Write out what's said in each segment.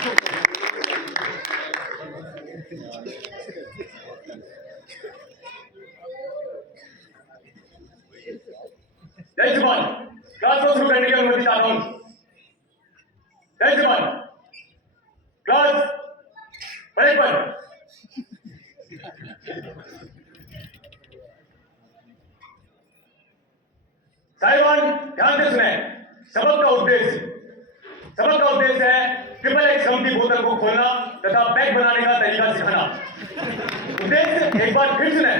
जय जवान। क्लास को शुरू करने की अनुमति चाहता हूं। जय जवान। क्लास परेड पर। साहिबान ध्यान से सुने। सबक का उद्देश्य है ट्रिपल एक्स रम की बोतल को खोलना तथा पैक बनाने का तरीका सिखाना। उद्देश्य एक बार फिर सुने।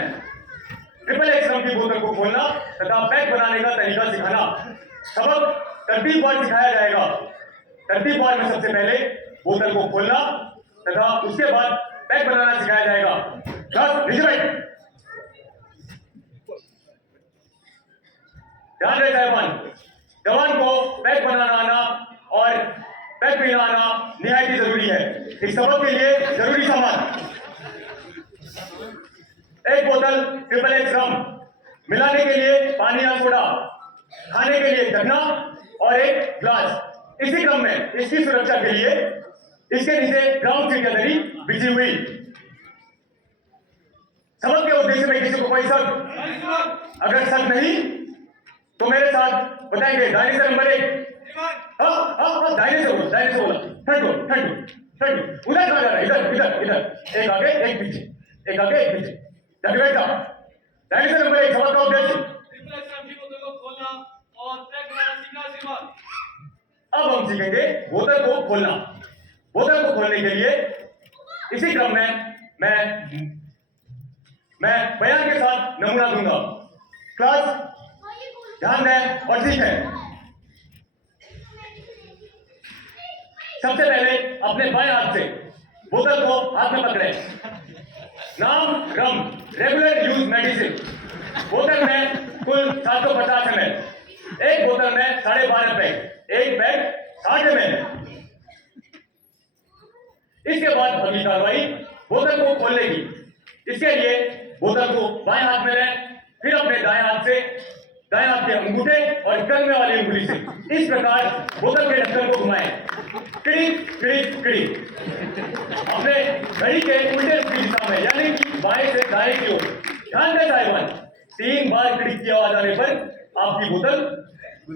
ट्रिपल एक्स रम की बोतल को खोलना तथा पैक बनाने का तरीका सिखाना। सबक तरतीबवार सिखाया जाएगा। तरतीबवार में सबसे पहले बोतल को खोलना तथा उसके बाद पैक बनाना सिखाया जाएगा। क्लास रिजल्ट ध्यान रहे साहिबान, जवान को पैक बनाना आना और पैक पीना आना निहायत जरूरी है। इस सबक के लिए जरूरी सामान: एक बोतल ट्रिपल एक्स रम, मिलाने के लिए पानी या सोडा, खाने के लिए ढकना और एक ग्लास। इसी क्रम में इसकी सुरक्षा के लिए इसके नीचे ग्राउंड सीट या दरी बिछी हुई। सबक के उद्देश्य में किसी को कोई शक? अगर शक नहीं तो मेरे साथ बताएंगे। दाहिने से नंबर 1। हाँ दाहिने से बोला। ठंड उधर कहा जा रहा है? इधर। एक आगे एक पीछे। दाहिने से नंबर 1 सबक का उद्देश्य। अब हम सीखेंगे बोतल को खोलना। बोतल को खोलने के लिए इसी क्रम में मैं बयान के साथ नमूना दूंगा। क्लास ध्यान दें और सीखें। सबसे पहले अपने बाएं हाथ से बोतल को हाथ में पकड़ें। नाम रम, रेगुलर यूज मेडिसिन। बोतल में कुल 750 ml। एक बोतल में 12.5 पैक, एक पैक 60 ml। इसके बाद अगली कार्रवाई बोतल को खोलने की। इसके लिए बोतल को बाएं हाथ में लें, फिर अपने दाएं हाथ के अंगूठे और कलमे वाली उंगली से इस प्रकार बोतल के ढक्कन को घुमाएं। क्रिक। अपने घड़ी के उल्टे की दिशा में, यानी कि बाएं से दाएं की ओर। ध्यान दें साहिबान, 3 बार क्रिक की आवाज आने पर आपकी बोतल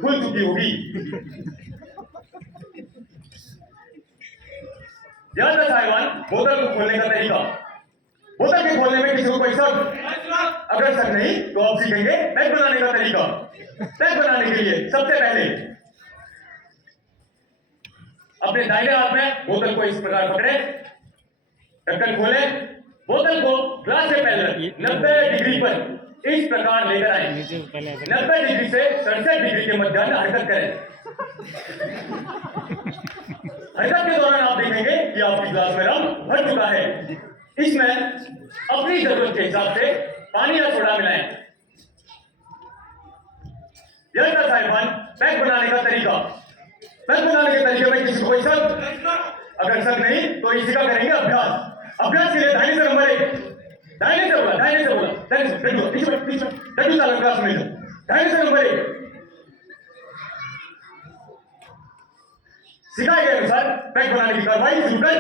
खुल चुकी होगी। ध्यान दें साहिबान, बोतल को खोलने का तरीका। बोतल के खोलने में किसी को कोई शक? अगर शक नहीं तो आप सीखेंगे पैक बनाने का तरीका। पैक बनाने के लिए सबसे पहले अपने दाहिने हाथ में बोतल को इस प्रकार पकड़े, ढक्कन खोले, बोतल को ग्लास से पहले 90 डिग्री पर इस प्रकार लेकर आए। 90 डिग्री से 67 डिग्री के मध्य में हरकत करें। हरकत के दौरान आप देखेंगे कि आपकी ग्लास में रम भर चुका है। इसमें अपनी जरूरत के हिसाब से पानी या सोडा मिलाएं। यह था साहिबान पैक बनाने का तरीका। पैक बनाने के तरीके में किसी को कोई शक? अगर शक नहीं तो इसी का करेंगे अभ्यास के लिए दाहिने से नंबर 1। दाहिने से बोला। दाहिने से नंबर 1। सिखाए गए अनुसार पैक बनाने की कार्रवाई शुरू कर।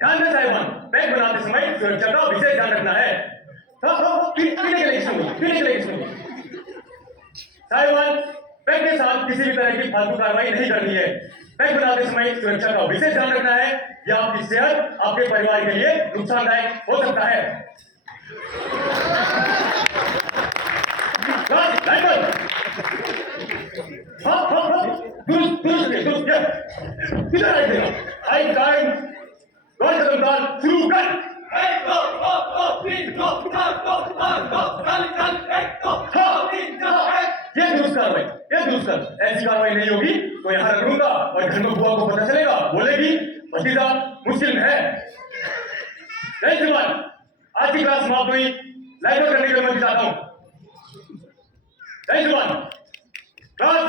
ध्यान दें साहिबान, पैक बनाते समय सुरक्षा का विशेष ध्यान रखना है। पीने के लिए साहिबान, पैक के साथ किसी भी तरह की फालतू कार्रवाई नहीं करनी है। पैक बनाते समय सुरक्षा का विशेष ध्यान रखना है। यह आपकी सेहत, आपके परिवार के लिए नुकसानदायक हो सकता है। शुरू कर। ये दुरुस्त कर। ऐसी कार्रवाई नहीं होगी तो यहां रख लूंगा और घर में बुआ को पता चलेगा, बोलेगी भतीजा मुश्किल में है। जय जवान। आज की क्लास समाप्त हुई। लाइव करने की अनुमति चाहता हूं। जय जवान। क्लास